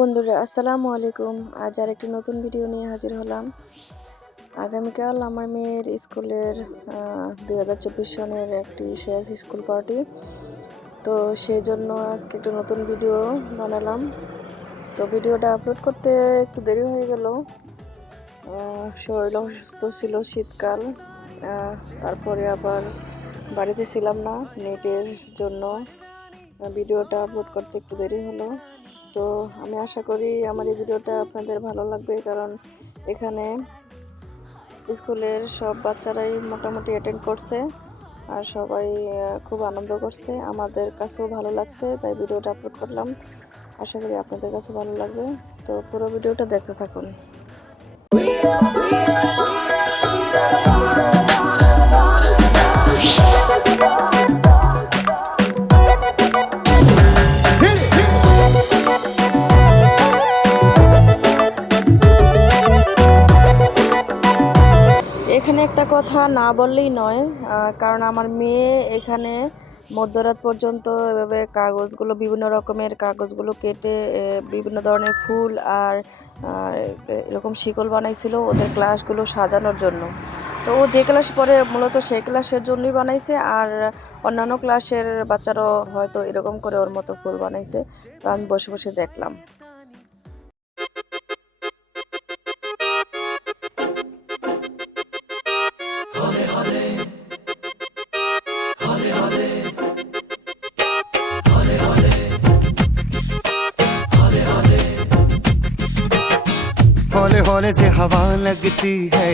বন্ধুরা, আসসালামু আলাইকুম। আজ আরেকটি নতুন ভিডিও নিয়ে হাজির হলাম। আগামীকাল আমার মেয়ের স্কুলের 2024 সনের একটি শেষ স্কুল পার্টি। তো সেই জন্য আজকে একটু নতুন ভিডিও বানালাম। তো ভিডিওটা আপলোড করতে একটু দেরি হয়ে গেল। শরীর অসুস্থ ছিল, শীতকাল। তারপরে আবার বাড়িতে ছিলাম না, নেটের জন্য ভিডিওটা আপলোড করতে একটু দেরি হলো। তো আমি আশা করি আমার এই ভিডিওটা আপনাদের ভালো লাগবে, কারণ এখানে স্কুলের সব বাচ্চারাই মোটামুটি অ্যাটেন্ড করছে আর সবাই খুব আনন্দ করছে। আমাদের কাছেও ভালো লাগছে, তাই ভিডিওটা আপলোড করলাম। আশা করি আপনাদের কাছে ভালো লাগবে। তো পুরো ভিডিওটা দেখতে থাকুন। এখানে একটা কথা না বললেই নয়, কারণ আমার মেয়ে এখানে মধ্যরাত পর্যন্ত এভাবে কাগজগুলো, বিভিন্ন রকমের কাগজগুলো কেটে বিভিন্ন ধরনের ফুল আর এরকম শিকল বানাইছিল ওদের ক্লাসগুলো সাজানোর জন্য। তো ও যে ক্লাস পড়ে মূলত সেই ক্লাসের জন্যই বানাইছে, আর অন্যান্য ক্লাসের বাচ্চারাও হয়তো এরকম করে ওর মতো ফুল বানাইছে। তো আমি বসে বসে দেখলাম। हौले हौले से हवा लगती है,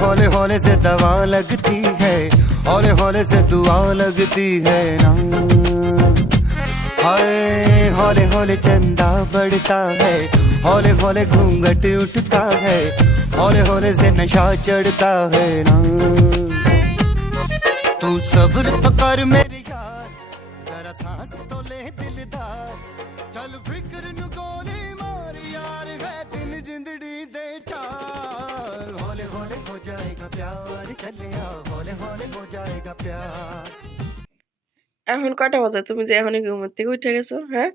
हौले हौले से दवा लगती है, हौले हौले से दुआ लगती है ना। हाय हौले हौले चंदा बढ़ता है, हौले हौले घूंघट उठता है, हौले हौले से नशा चढ़ता है ना। तू सब्र तो कर मेरे यार, जरा सांस तो ले दिलदार, चल फिक्र नु गोली मार यार, है दिन जिंदड़ी दे चार। हौले हौले हो जाएगा प्यार, चले आ हौले हौले हो जाएगा प्यार। এখন কয়টা বাজে? তুমি যে এখনই ঘুম থেকে উঠে গেছো? হ্যাঁ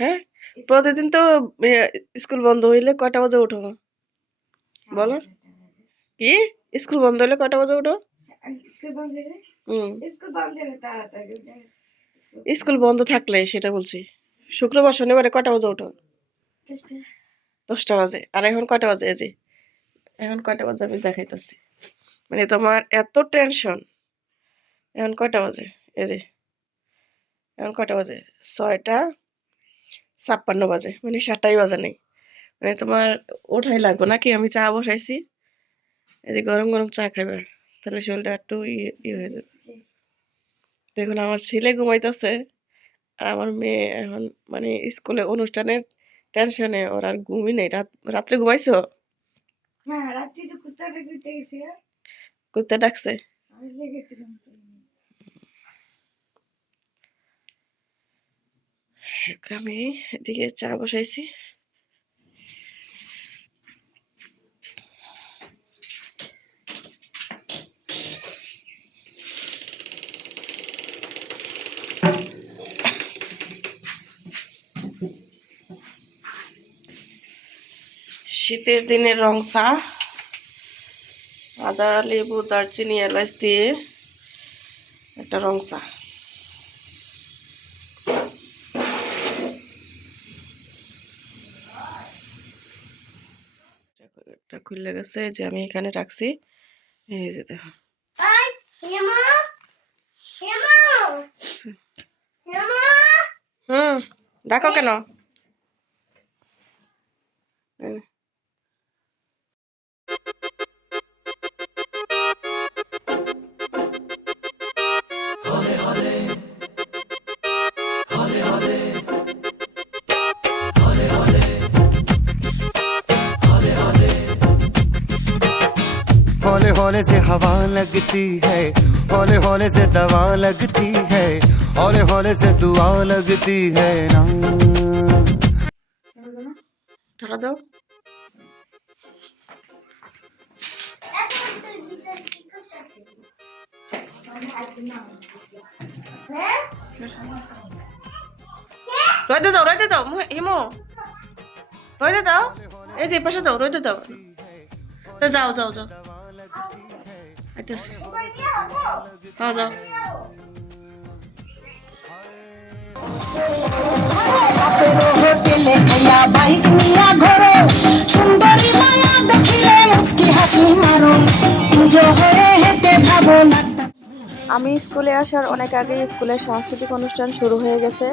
হ্যাঁ, প্রতিদিন তো স্কুল বন্ধ হইলে কয়টা বাজে উঠো বলো? কি স্কুল বন্ধ হইলে কয়টা বাজে উঠো? স্কুল বন্ধ থাকলে সেটা বলছি। শুক্রবার শনিবারে কয়টা বাজে উঠো? 10টা বাজে। আর এখন কয়টা বাজে? এই যে এখন কয়টা বাজে আমি দেখাইতেছি। মানে তোমার এত টেনশন। এখন কয়টা বাজে? এই যে এখন কয়টা বাজে? 6টা 56 বাজে, মানে 7টাই বাজে নেই। মানে তোমার ওঠাই লাগবে নাকি? আমি চা বসাইছি, এই যে গরম গরম চা খাবে, তাহলে শরীরটা একটু ইয়ে হয়ে যাবে। দেখুন আমার ছেলে ঘুমাইতেছে আর আমার মেয়ে এখন মানে স্কুলে অনুষ্ঠানের টেনশনে ওর আর ঘুমই নেই। রাত্রে ঘুমাইছো? কুত্তা ডাকছে? আমি এদিকে চা বসাইছি। শীতের দিনের রং চা, আদা লেবু দারচিনি এলাচ দিয়ে একটা রং চা। এটা খুলে গেছে, যে আমি এখানে রাখছি। এই যে দেখো, ডাকো কেন? हौले हौले से हवा लगती है, हौले हौले से दवा लगती है, हौले हौले से दुआ लगती है ना। ঢালা দাও। রইতে দাও ইমো রইতে দাও, এই যে পাশে দাও, রইতে দাও। তো যাও আইতেছি, হ্যাঁ যাও। হোটেলে খাইয়া বাইক নিয়া ঘরে, সুন্দরী মায়া দেখিলে মুচকি হাসি মারো, পুজো হয়ে হেঁটে ভাবো লাগতা। আমি স্কুলে আসার অনেক আগে স্কুলের সাংস্কৃতিক অনুষ্ঠান শুরু হয়ে গেছে।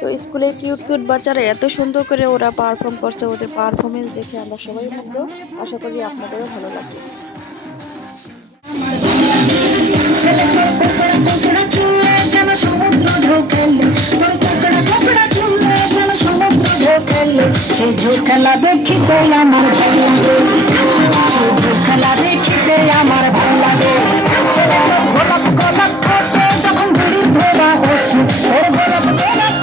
তো স্কুলের কিউট বাচ্চারা এত সুন্দর করে ওরা পারফর্ম করছে, ওদের পারফরমেন্স দেখে আমরা সবাই মুগ্ধ। আশা করি আপনাদেরও ভালো লাগবে। খেলা দেখিতে আমার ভালো লাগে, খেলা দেখিতে আমার ভালো লাগে। গোলাপ গোলাপ ঠোঁটে যখন ঘুড়ি ধরা ওঠে, ওর গোলাপ গোলাপ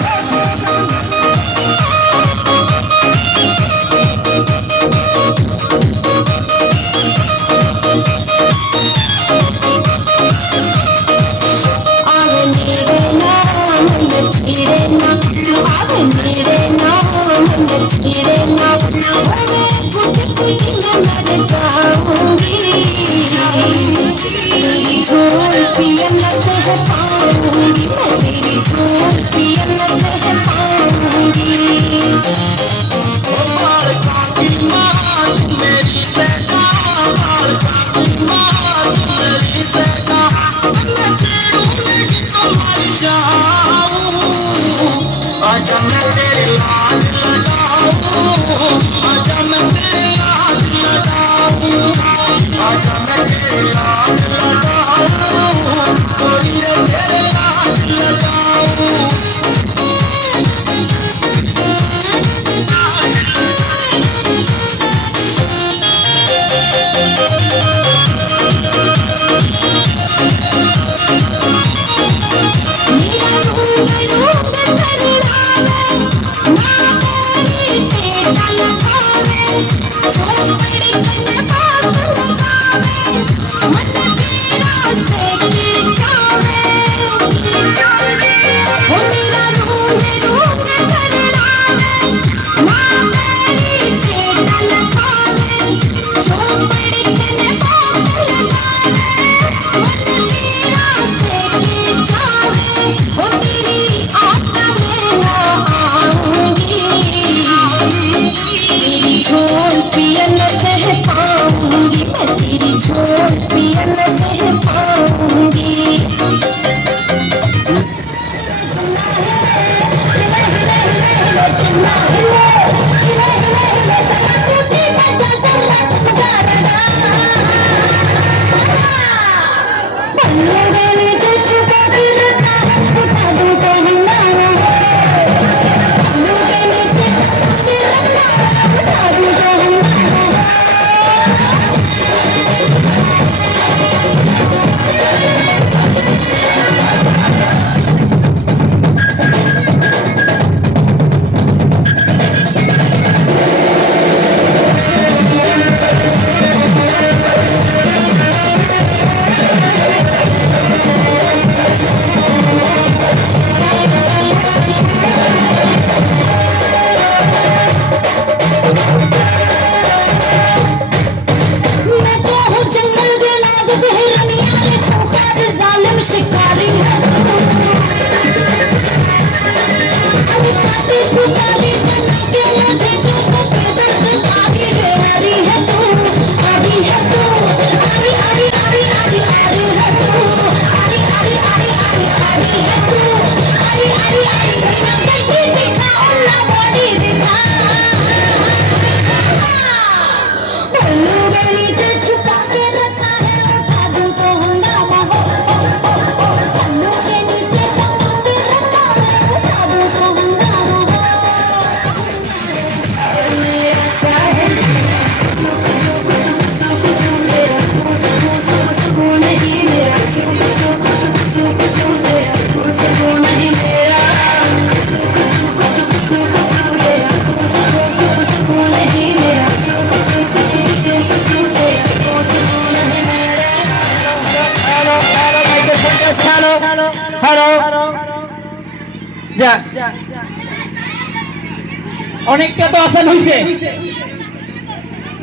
অনেকটা তো আসান হয়েছে,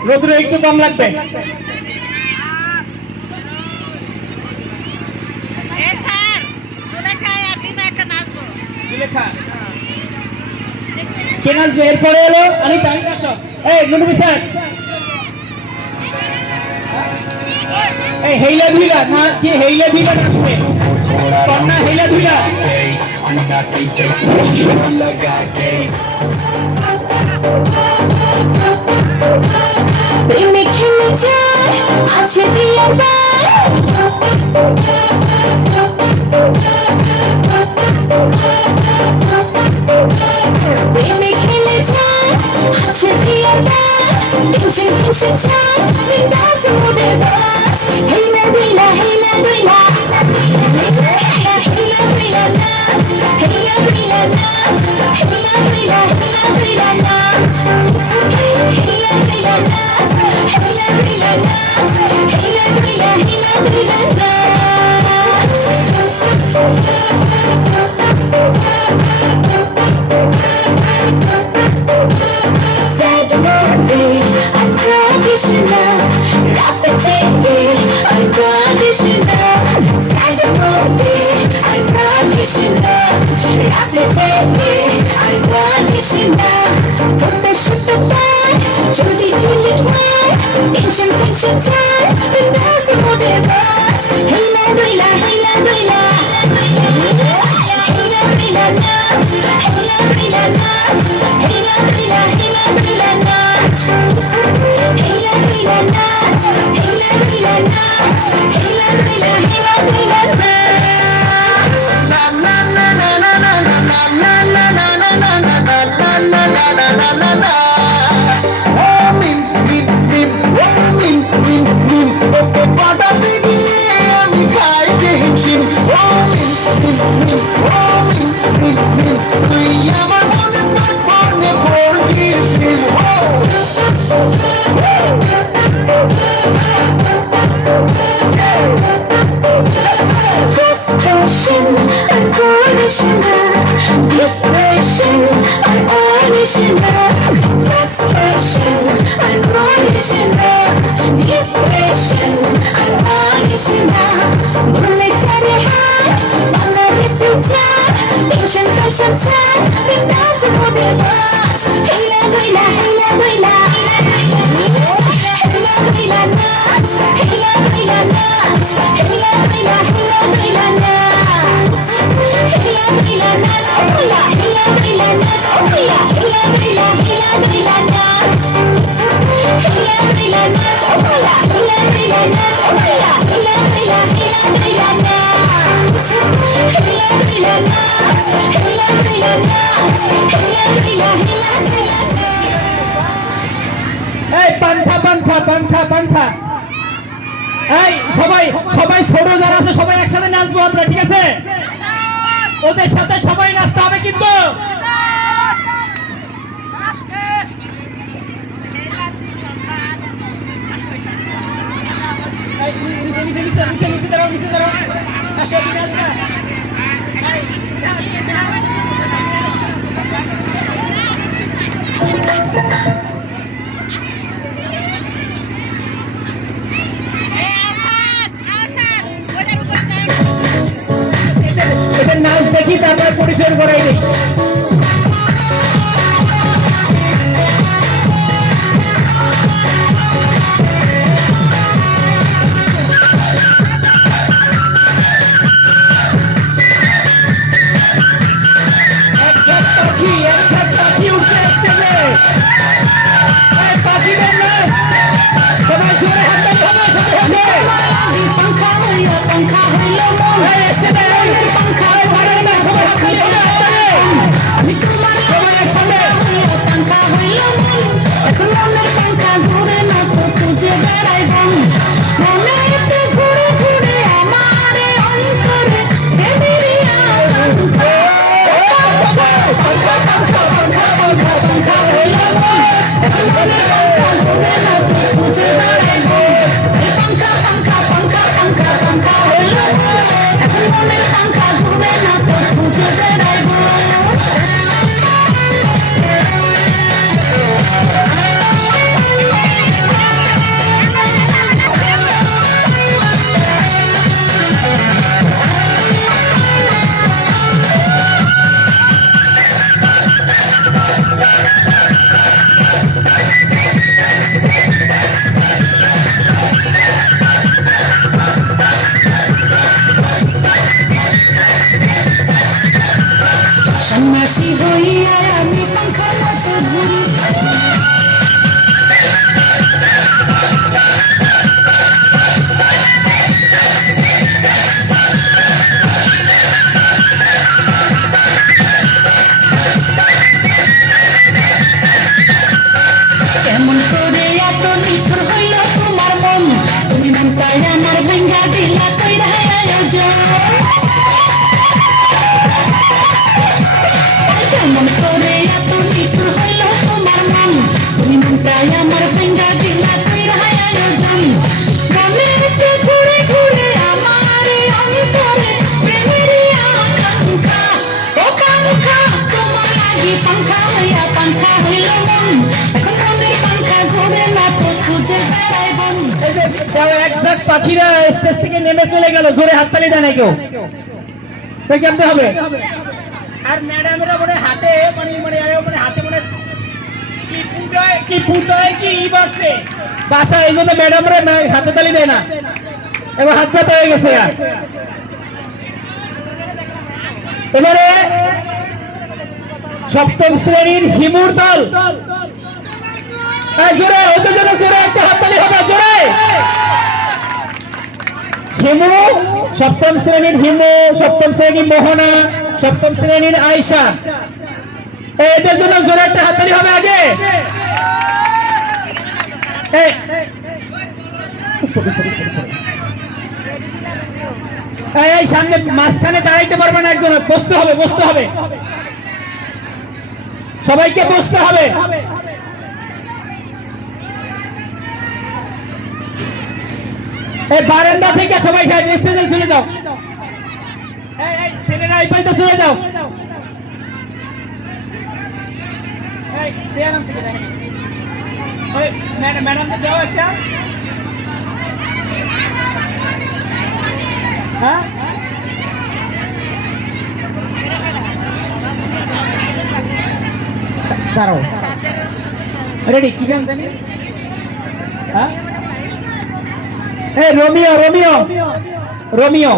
রোদ্রে একটু কম লাগবে। জুলেখা কে নাচবে? এরপরে এলো অনিতা। অনিতা আসো। এই নুনবি স্যার, এই হেইলা ধুইলা না কি হেইলা ধুইলা নাচবে? কন্যা হেইলা ধুইলা। প্রেমে খেলে যায় আছে বিয়ের প্রেমে খেলে যায় আছে বিয়ের টেনশন টেনশন চাই বিন্দাস মুডে বাজ হেলা দিলা হেলা দিলা নাচ হেলা দিলা নাচ হেলা দিলা নাচ হেলা দিলা নাচ হেলা দিলা নাচ হেলা দিলা নাচ Sad birthday, I'm Krishna. Rapid birthday, I'm Krishna. Sad birthday, I'm Krishna. Rapid birthday, I'm Krishna. Photo shoot the fun, Judy Juliet one. Tension tension time, because you want it much. Hila duila, hila duila, hila duila nuts, hila duila nuts, hila duila nuts. Hila duila nuts, hila duila nuts, hila duila nuts. Na na na na na na na na na na na na na na na na na na na na. Oh min min min, oh min min min. Oh bada baby, আমি খাইতে হিমশিম। Oh min min min, oh min min min। তুই আমার মনে স্মার্টফোনে four দিয়েছিস। Frustration, uncondition, depression, uncondition, frustration, uncondition, depression, uncondition. भूले जाने हाय, बना के future, tension tension time, बिंदास मुझे बस, हिला दुइला, हिला दुइला, हिला दुइला नाच, हिला दुइला नाच, हिला दुइला नाच, हिला दुइला नाच, oh yeah, हिला दुइला नाच, oh yeah, हिला दुइला नाच, हिला दुइला नाच, oh yeah, हिला दुइला नाच, oh yeah, हिला दुइला नाच, हिला दुइला नाच, हिला दुइला नाच, हिला दुइला नाच. এই পান্থা পান্থা পান্থা পান্থা, এই সবাই সবাই ছোট যারা আছে সবাই একসাথে নাচবো আমরা, ঠিক আছে? ওদের সাথে সবাই নাচতে হবে কিন্তু। এই, নিচে নিচে নিচে নিচে নিচে দাঁড়াও, নিচে দাঁড়াও। আসো, তুমি আসবে। এদের নাচ দেখি তারপর পরিচয় করাই দিই। পাখি উঠছে স্টেজে। এই পাখিদের নাচ, সবাই জোরে হাত তালি হবে, সাথে হাতে। पंखा हरियो पंखा हरियो এই স্টেজে, এই পাখি, এই পাখিদের নাচ, সবাই হাত তালি হবে, হাত তালি। হইল মন এখন মনের পাঙ্খা ঘুরে না তো খুঁজে বেড়াই বন এই যে একজাক পাখিরা স্টেজ থেকে নেমে চলে গেল, জোরে হাততালি দেয় না কেউ, তাই কেমতে হবে? আর ম্যাডামেরা মনে হাতে হাতে মনে কি ই বাড়ছে বাসা, এই জন্য ম্যাডামরা হাতে তালি দেয় না, এবার হাত ব্যথা হয়ে গেছে। এবারে সপ্তম শ্রেণীর হিমুর দল, জোরে ওদের জন্য জোরে একটা হাততালি হবে, জোরে। হিমু, সপ্তম শ্রেণীর হিমু, সপ্তম শ্রেণীর মোহনা, সপ্তম শ্রেণীর আয়শা, এদের জন্য জোরে একটা হাততালি হবে আগে। এই সামনে মাঝখানে দাঁড়াইতে পারবে না একজন, বসতে হবে, বসতে হবে, সবাইকে বসতে হবে। এই বারান্দা থেকে সবাই স্টেজে চলে যাও, এই ছেলেরা এই পাইতে চলে যাও। ম্যাডামকে দাও একটা, হ্যাঁ দাঁড়াও, রেডি, কি গান জানি? হ্যাঁ রোমিও, রোমিও, রোমিও,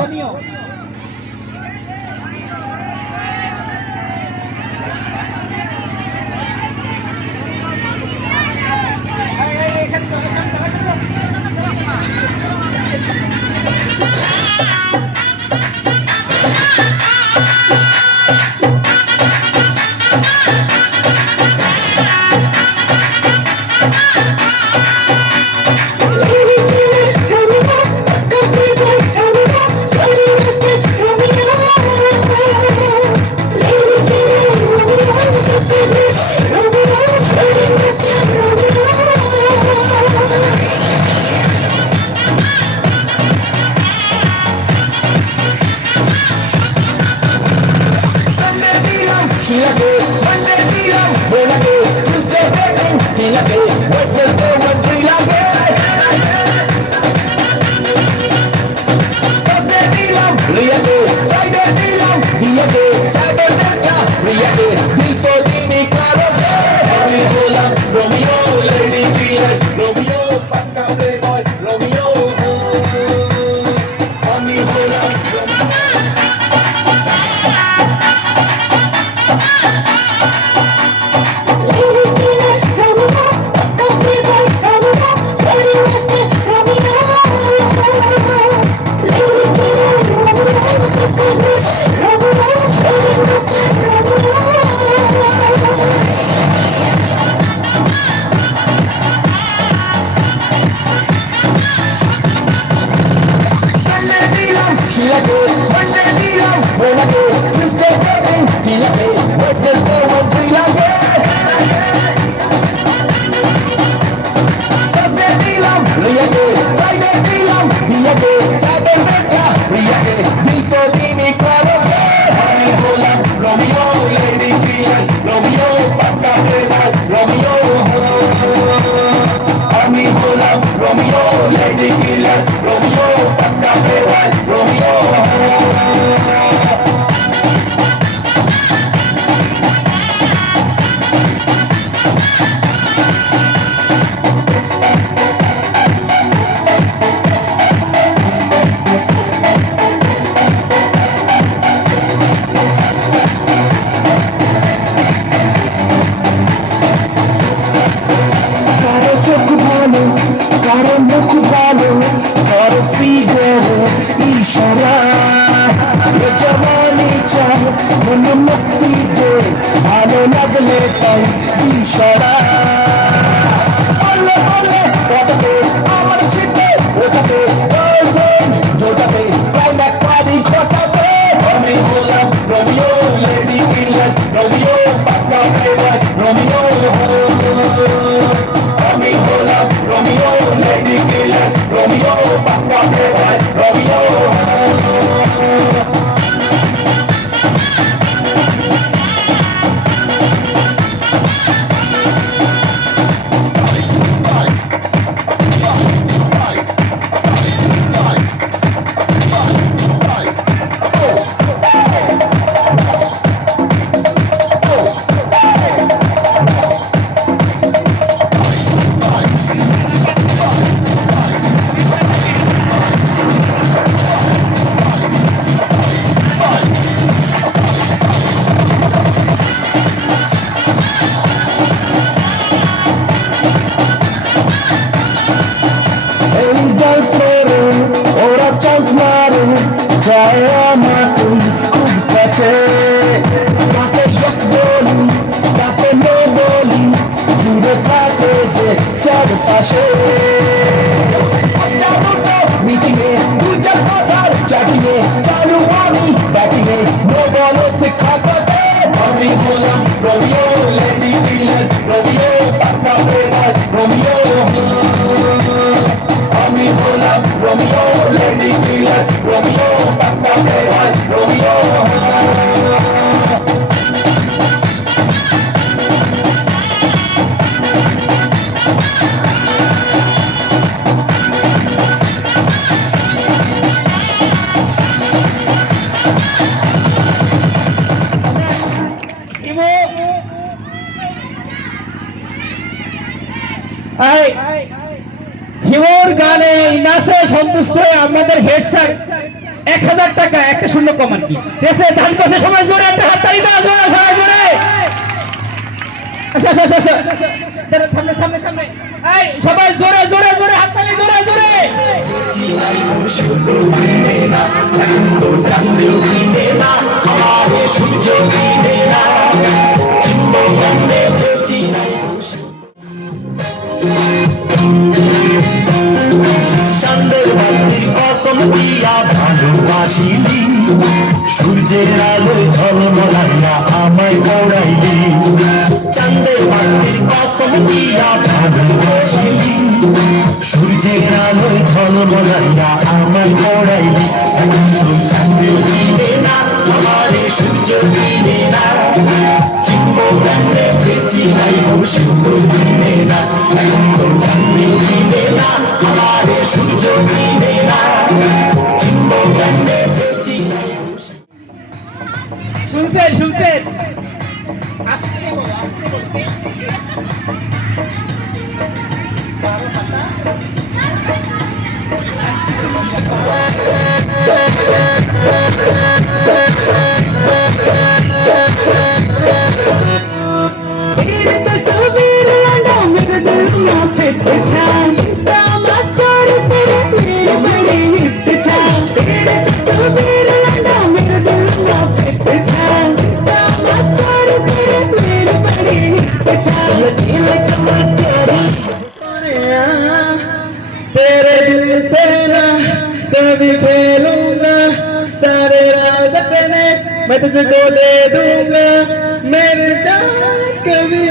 বাতাসে মিটিংয়ে দুর্জার কথার চ্যাটিংয়ে চালু আমি ব্যাটিংয়ে নো বল সিক্স হাতে আমি বললাম রোমিও লেডি ডিলার রোমিও পাক্কা প্লেয়ার রোমিও আমি বললাম রোমিও লেডি ডিলার রোমিও পাক্কা প্লেয়ার রোমিও হিমোর গানে নাচে সন্তুষ্ট হয়ে আমাদের হেড স্যার 1000 টাকা একটা শূন্য কম আর কি ঠিক আছে ধান করছে সবাই জোরে একটা হাত তালি দাও জোরে সবাই জোরে আচ্ছা আচ্ছা আচ্ছা দাঁড়া সামনে সামনে সামনে এই সবাই জোরে জোরে জোরে হাত তালি জোরে জোরে চাঁদের বাতির কসম দিয়া ভালোবাসিলি সূর্যের আলোয় ঝলমলাইয়া আমায় পড়াইলি চাঁদের বাতির কসম দিয়া ভালোবাসিলি সূর্যের আলোয় ঝলমলাইয়া আমায় পড়াইলি এখন তো চাঁদের দিনে না আমারে সূর্য দিনে না চিনবো কেমনে বেঁচি নাই সুন্দর দিনে না এখন তো চাঁদের দিনে না আমারে সূর্য দিনে না চিনবো কেমনে বেঁচি নাই শুনছেন শুনছেন আস্তে বলো আস্তে বলো বারো পাতা तेरे तस्वीर लगा मेरे दिल में फिट छा इंस्टा मास्टर तेरे मेरे बड़े हिट छा तेरे तस्वीर लगा मेरे दिल में फिट छा इंस्टा मास्टर तेरे मेरे बड़े हिट छा ये झील कमर तेरी तेरे दिल से ना कभी खेलूंगा सारे राज अपने मैं तुझको दे दूंगा मेरे जान कभी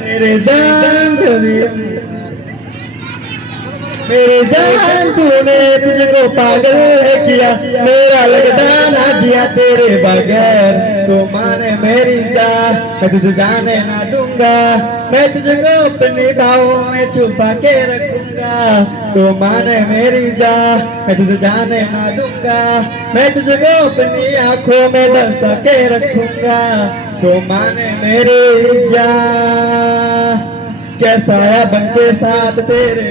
मेरे जान कभी मेरे जान तूने तुझको पागल किया मेरा लगता ना जिया तेरे बगैर तू माने मेरी जान मैं तुझे जाने ना दूंगा मैं तुझको अपनी बाहों में छुपा के रखूंगा तू माने मेरी जान मैं तुझे जाने ना दूंगा मैं तुझको अपनी आंखों में बसा के रखूंगा तू माने मेरी जान कैसा है बन के साथ तेरे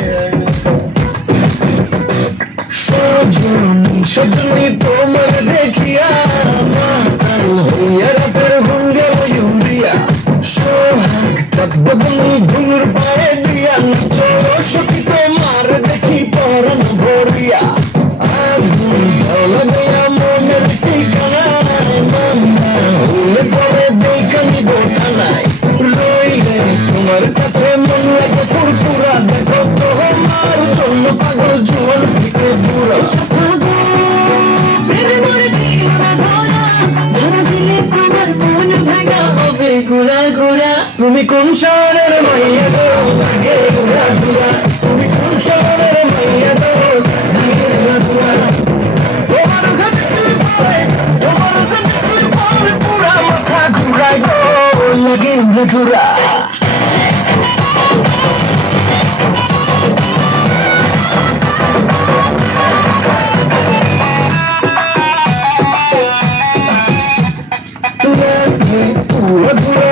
সজনী সজনী তোমার দেখিয়া মাতাল হইয়া রাতের ভঙ্গে ইউরিয়া সোহাগ চাঁদ বদনি ঘুনুর পায়ে দিয়া চলো সখী তোমার দেখি পরন ভরিয়া আগুন ভালো দেয়া মনের ঠিকানায় মামা হলে পরে বেকানি বোঠানায় রইলে তোমার কাছে মন লাগে ফুরফুরা দেখো তোমার জন্য পাগল জুয়ান থেকে বুড়া मेरे मोरे दीवाना धोला धरा दिले तुम्हार मन भागा होबे गुड़ा गुड़ा তুমি কোন শহরের মাইয়া গো লাগে ঘুরা ঘুরা তুমি কোন শহরের মাইয়া গো লাগে ঘুরা ঘুরা তোমার সাথে পুরা মাথা ঘুরাই গো লাগে ঘুরা ঘুরা পুরা ঘুরা